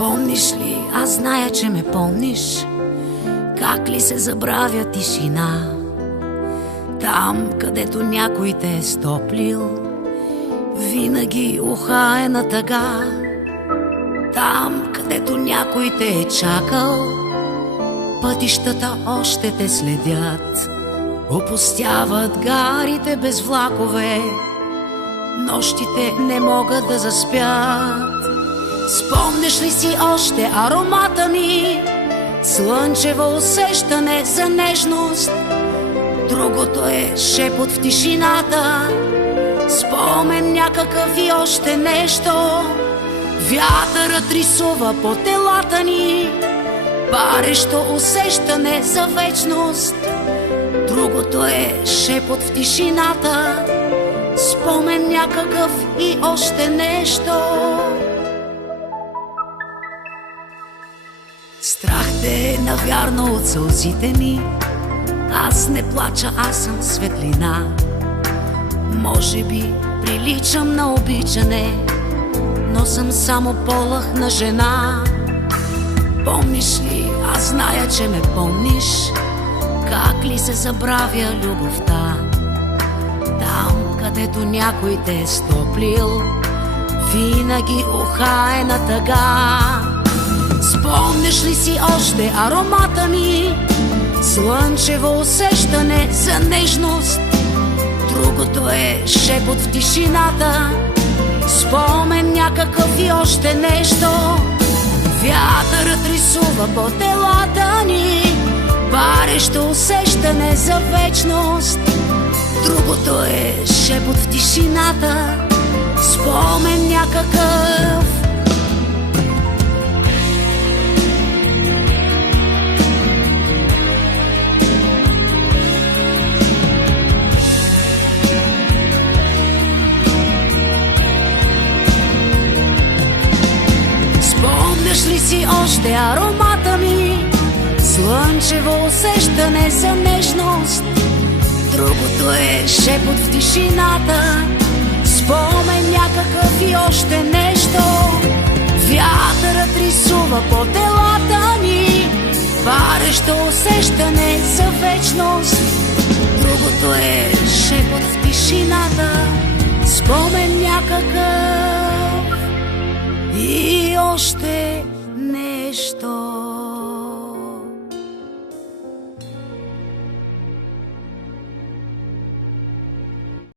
Помниш ли, аз зная, че ме помниш, как ли се забравя тишина, там, където някой те е стоплил, винаги уха е на тъга. Там, където някой те е чакал, пътищата още те следят. Опустяват гарите без влакове, нощите не могат да заспят. Спомняш ли си още аромата ми, слънчево усещане за нежност? Другото е шепот в тишината, спомен някакъв и още нещо. Вятърът рисува по телата ни, парещо усещане за вечност. Другото е шепот в тишината, спомен някакъв и още нещо. Страх те е навярно от сълзите ми, аз не плача, аз съм светлина. Може би приличам на обичане, но съм само полъх на жена. Помниш ли, аз зная, че ме помниш, как ли се забравя любовта? Там, където някой те е стоплил, винаги уха е на тъга. Спомняш ли си още аромата ми, слънчево усещане за нежност? Другото е шепот в тишината, спомен някакъв и още нещо. Вятърът рисува по телата ни, парещо усещане за вечност. Другото е шепот в тишината, спомен някакъв. Спомняш ли си още аромата ми, слънчево усещане за нежност? Другото е шепот в тишината, спомен някакъв и още нещо. Вятърът рисува по телата ни, парещо усещане за вечност. Другото е шепот в тишината, спомен някакъв и още нещо.